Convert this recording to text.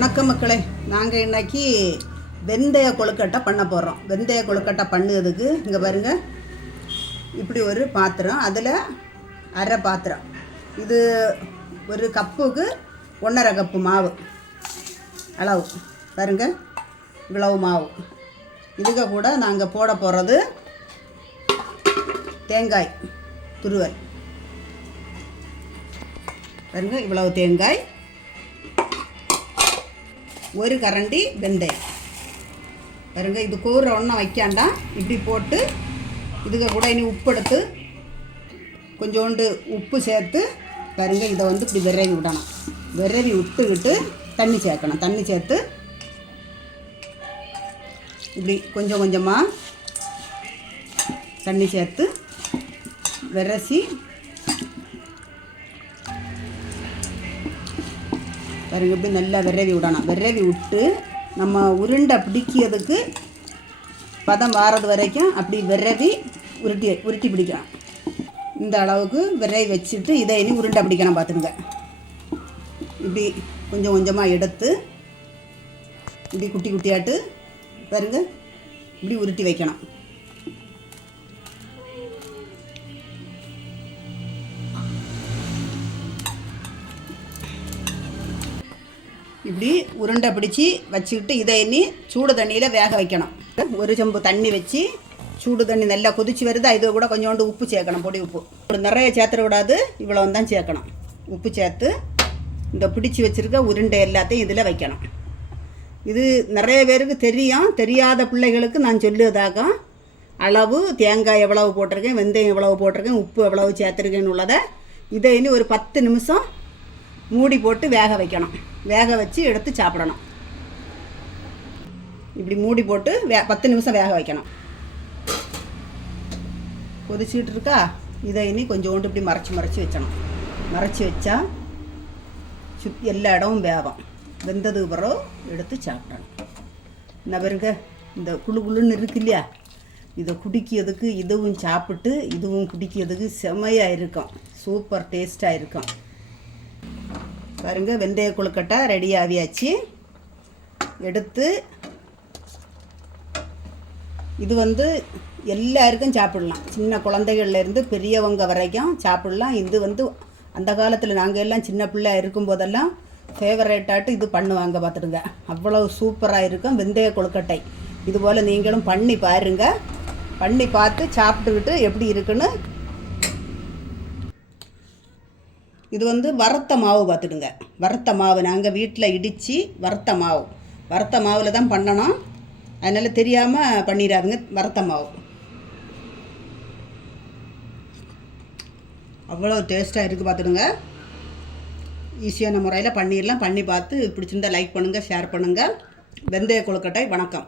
வணக்கம் மக்களே. நாங்கள் இன்றைக்கி வெந்தய கொழுக்கட்டை பண்ண போகிறோம் வெந்தய கொழுக்கட்டை பண்ணுறதுக்கு இங்கே பாருங்கள் இப்படி ஒரு பாத்திரம் அதில் அரை பாத்திரம். இது ஒரு கப்புக்கு ஒன்றரை கப்பு மாவு. அளவு. பாருங்க. இவ்வளவு மாவு. இதுக்கு கூட நாங்கள் போட போகிறது தேங்காய் துருவல். பாருங்க இவ்வளவு தேங்காய். ஒரு கரண்டி வெந்தயம். பாருங்க இது கூற ஒன்றும் வைக்காண்டாம் இப்படி போட்டு இதுக்கு கூட இனி உப்பு எடுத்து கொஞ்சோண்டு உப்பு சேர்த்து பாருங்க இதை வந்து இப்படி விரவி விடணும். விரவி விட்டுக்கிட்டு தண்ணி சேர்க்கணும். தண்ணி சேர்த்து இப்படி கொஞ்சம் கொஞ்சமாக தண்ணி சேர்த்து விரசி பாருங்க இப்படி நல்லா விரவி விடணும். விரவி விட்டு நம்ம உருண்டை பிடிக்கிறதுக்கு பதம் வாரது வரைக்கும் அப்படி விரவி உருட்டி உருட்டி பிடிக்கணும் இந்த அளவுக்கு விரவி வச்சுட்டு இதை இனி உருண்டை பிடிக்கணும் பார்த்துங்க இப்படி கொஞ்சம் கொஞ்சமாக எடுத்து இப்படி குட்டி குட்டியாட்டு பாருங்க இப்படி உருட்டி வைக்கணும். இப்படி உருண்டை பிடிச்சி வச்சுக்கிட்டு இதை எண்ணி சூடு தண்ணியில் வேக வைக்கணும். ஒரு செம்பு தண்ணி வச்சு சூடு தண்ணி நல்லா கொதிச்சு வருதா இது கூட கொஞ்சோண்டு உப்பு சேர்க்கணும் பொடி உப்பு. இப்படி நிறைய சேர்த்துடக்கூடாது இவ்வளோ தான் சேர்க்கணும். உப்பு சேர்த்து இந்த பிடிச்சி வச்சுருக்க உருண்டை எல்லாத்தையும் இதில் வைக்கணும். இது நிறைய பேருக்கு தெரியும் தெரியாத பிள்ளைகளுக்கு நான் சொல்லுவதாக. அளவு தேங்காய் எவ்வளவு போட்டிருக்கேன் வெந்தயம் எவ்வளவு போட்டிருக்கேன் உப்பு எவ்வளவு சேர்த்துருக்கேன்னு உள்ளதை இதை இனி ஒரு பத்து நிமிஷம் மூடி போட்டு வேக வைக்கணும். வேக வச்சு எடுத்து சாப்பிடணும். இப்படி மூடி போட்டு வே பத்து நிமிஷம் வேக வைக்கணும். கொதிச்சுட்டு இருக்கா? இதை இனி கொஞ்சோண்டு இப்படி மறைச்சி மறைச்சி வச்சணும். மறைச்சி வச்சா சுத் எல்லா இடமும் வேகம். வெந்தது பிறகு எடுத்து சாப்பிடணும். இந்த பாருங்க இந்த குளு குளுன்னு இருக்கு இல்லையா? இதை குடிக்கிறதுக்கு இதுவும் சாப்பிட்டு இதுவும் குடிக்கிறதுக்கு செமையாக இருக்கும். சூப்பர் டேஸ்ட்டாக இருக்கும். பாருங்க வெந்தய கொழுக்கட்டை ரெடி ஆவியாச்சு எடுத்து இது வந்து எல்லாருக்கும் சாப்பிடலாம். சின்ன குழந்தைகள்லேருந்து பெரியவங்க வரைக்கும் சாப்பிடலாம். இது வந்து அந்த காலத்தில் நாங்கள் எல்லாம் சின்ன பிள்ளை இருக்கும்போதெல்லாம் ஃபேவரேட்டாட்டு இது பண்ணுவாங்க பார்த்துடுங்க. அவ்வளோ சூப்பராக இருக்கும் வெந்தய கொழுக்கட்டை. இது போல் நீங்களும் பண்ணி பாருங்கள் பண்ணி பார்த்து சாப்பிட்டுக்கிட்டு எப்படி இருக்குன்னு இது வந்து வறுத்த மாவு பார்த்துடுங்க வறுத்த மாவு நாங்கள் வீட்டில் இடித்து வறுத்த மாவு. வறுத்த மாவில் தான் பண்ணணும். அதனால் தெரியாமல் பண்ணிடாதுங்க வறுத்த மாவு. அவ்வளோ டேஸ்ட்டாக இருக்குது பார்த்துடுங்க ஈஸியான முறையில் பண்ணிடலாம். பண்ணி பார்த்து பிடிச்சிருந்தா லைக் பண்ணுங்கள் ஷேர் பண்ணுங்கள் வெந்தய கொழுக்கட்டை வணக்கம்.